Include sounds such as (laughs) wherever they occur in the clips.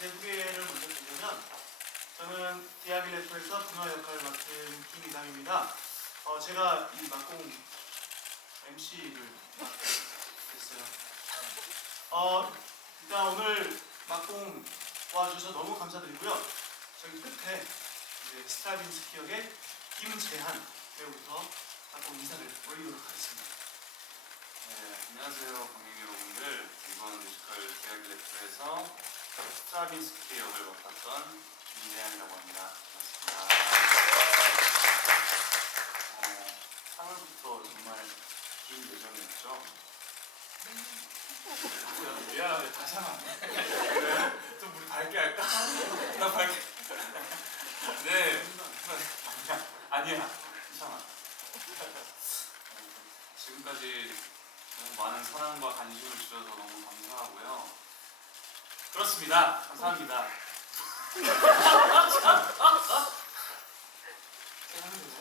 제 후계를 먼저 드리면 저는 디아빌레프에서 분화 역할을 맡은 김이상입니다. 어, 제가 이 막공 MC를 맡게 됐어요. 어, 일단 오늘 막공 와주셔서 너무 감사드리고요. 저희 끝에 스타빈스 기억의 김재한 배우부터 막공 인사를 올리도록 하겠습니다. 네, 안녕하세요. 관객 여러분들. 스트라빈스키 역을 맡았던 김재한이라고 합니다. 반갑습니다. 어, 3월부터 정말 긴 예정이었죠. 미안하네 다시 돼? 좀 우리 밝게 할까? 나 밝게 네 아니야 괜찮아. 어, 지금까지 너무 많은 사랑과 관심을 주셔서 너무 감사하고요. 그렇습니다. 감사합니다.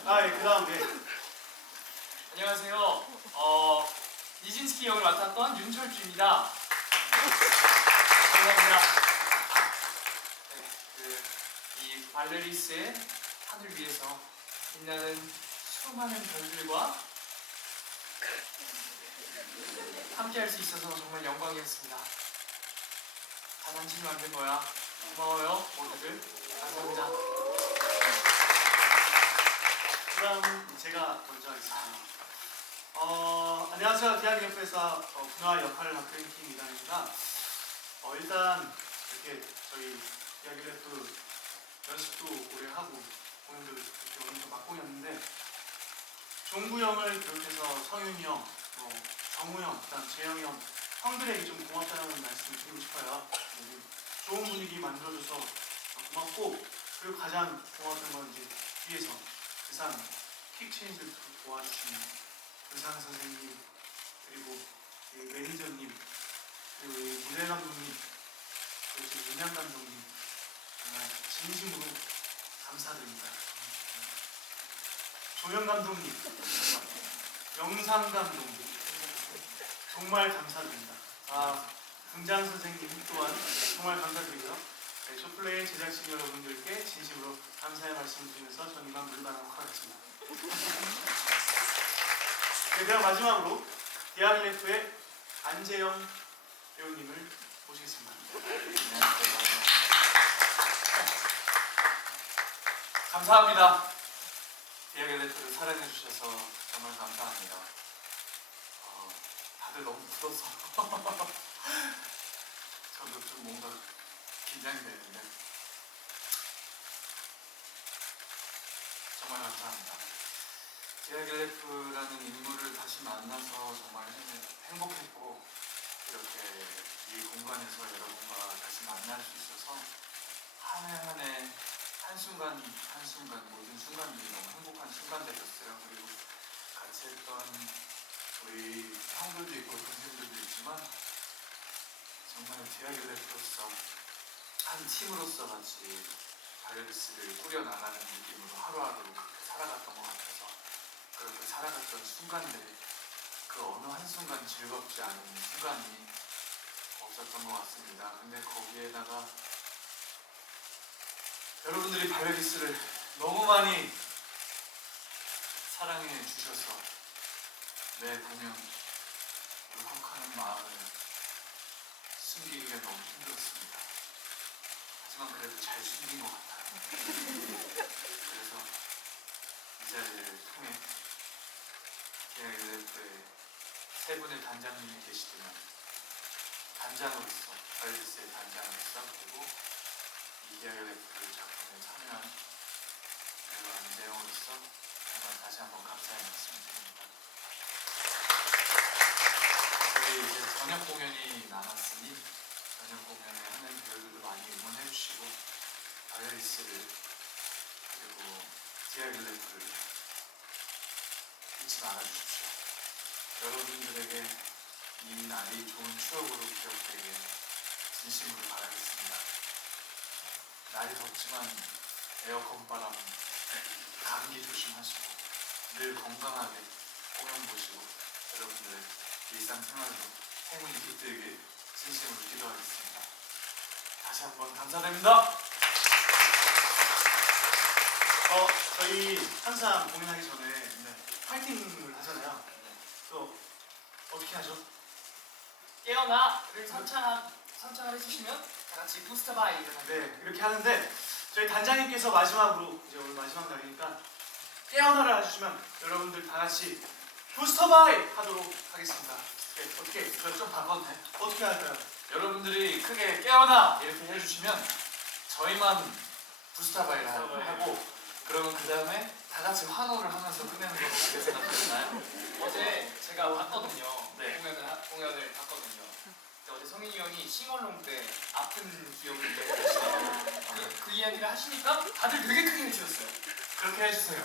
아, 예, 그 다음에 안녕하세요. 어 니진스키 역을 맡았던 윤철주입니다. 감사합니다. 네, 그 이 발레리스의 하늘 위에서 빛나는 수많은 별들과 함께 할 수 있어서 정말 영광이었습니다 다 당신이 만든 거야 고마워요 모두들 감사합니다 그 다음 제가 먼저 하겠습니다. 어, 안녕하세요. 대학역에서 어, 분화 역할을 맡은 김이담입니다. 어, 일단 이렇게 저희 대학역에프 연습도 오래 하고 공연도 이렇게 오늘 좀 막공이었는데 종구 형을 비롯해서 성윤이 형, 또 정우 형, 그다음 재영이 형 형들에게 좀 고맙다는 말씀을 드리고 싶어요. 네, 좋은 분위기 만들어줘서 고맙고 그리고 가장 고마웠던 건 이제 뒤에서 의상 킥체인지를 도와주신 의상 선생님 그리고 이 매니저님 그리고 이 무대 감독님 그리고 이 음향 감독님 정말 진심으로 감사드립니다. 조명 감독님, 영상 감독님 정말 감사드립니다. 아 등장 선생님 또한 정말 감사드리고요. 네, 쇼플레이 제작진 여러분들께 진심으로 감사의 말씀을 드리면서 전 이만 물러나도록 하겠습니다. (laughs) 네, 그럼 마지막으로 디아일레프의 안재영 배우님을 모시겠습니다. 감사합니다. 디아겔레트를 사랑해 주셔서 정말 감사합니다. 어, 다들 너무 굳어서 (laughs) 저도 좀 뭔가 긴장이 되는데 정말 감사합니다. 디아겔레프라는 인물을 다시 만나서 정말 행- 행복했고 이렇게 이 공간에서 여러분과 다시 만날 수 있어서 한 해 한 해 한순간 한순간 모든 순간들이 너무 행복한 순간들이었어요. 그리고 같이 했던 우리 형들도 있고 동생들도 있지만 정말 디아길레프로서 한 팀으로서 같이 바이러스를 꾸려나가는 느낌으로 하루하루 그렇게 살아갔던 것 같아서 그렇게 살아갔던 순간들 그 어느 한순간 즐겁지 않은 순간이 없었던 것 같습니다. 근데 거기에다가 여러분들이 바이러리스를 너무 많이 사랑해 주셔서 매 공연 울컥하는 마음을 숨기기가 너무 힘들었습니다. 하지만 그래도 잘 숨긴 것 같아요. 그래서 이 자리를 통해 KIF의 세 분의 단장님이 계시지만 단장으로서 바이러리스의 단장으로서 그리고 이디아일레프를 작품에 참여한 배우 안재영으로서 정말 다시 한번 감사의 말씀드립니다. 저희 이제 저녁 공연이 남았으니 저녁 공연에 하는 배우들도 많이 응원해 주시고 바이오리스를 그리고 디아일레프를 잊지 말아 주십시오. 여러분들에게 이 날이 좋은 추억으로 기억되길 진심으로 바라겠습니다. 날이 덥지만 에어컨 바람 감기 조심하시고 늘 건강하게 공연 보시고 여러분들의 일상생활로 행운이 깃들길 진심으로 기도하겠습니다. 다시 한번 감사드립니다. 어, 저희 항상 공연하기 전에 네. 파이팅을 하잖아요. 또 어떻게 하죠? 깨어나를 선창 선창을 해주시면 다 같이 부스터 바이를 합니다. 네, 이렇게 하는데 저희 단장님께서 마지막으로 이제 오늘 마지막 날이니까 깨어나라 해주시면 여러분들 다 같이 부스터 바이 하도록 하겠습니다. 네, 어떻게 저좀 바꿔도 돼? 어떻게 할까요? 여러분들이 크게 깨어나 이렇게 해주시면 저희만 부스타바이를 하- 부스타바이. 하고 그러면 그 다음에 다 같이 환호를 하면서 끝내는 거 어떻게 생각하시나요? 어제 제가 봤거든요. 네. 공연을 하- 공연을 봤거든요. 근데 어제 성인이 형이 싱얼롱 때 아픈 기억을 이야기하시더라고요. 그, 그 이야기를 하시니까 다들 되게 크게 해주셨어요. 그렇게 해주세요.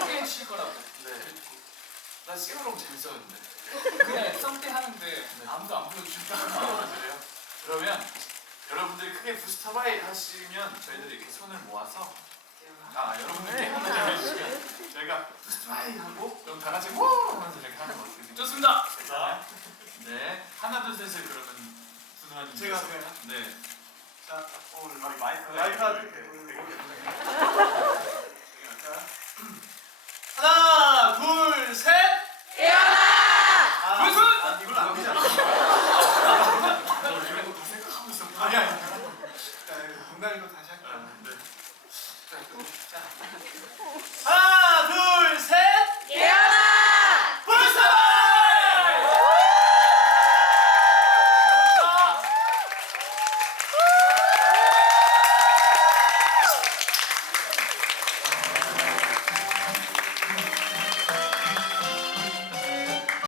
크게 해주실 거라고. 네. 나 싱어롱 재밌었는데. 그냥 썸때 하는데 아무도 안 불러주니까. 아, 그래요? 그러면 여러분들이 크게 부스타바이 하시면 저희들이 이렇게 손을 모아서 아 여러분들. 깨어나 좀 해주시면 저희가 부스타바이 하고 그럼 다 같이 우 하면서 이렇게 하는 거 어떻게 좋습니다. 생각하세요? 네. 하나 둘 셋을 그러면 분호하님 제가 할까요? 네. 자, 오늘 마이크. 마이크 이렇게 자,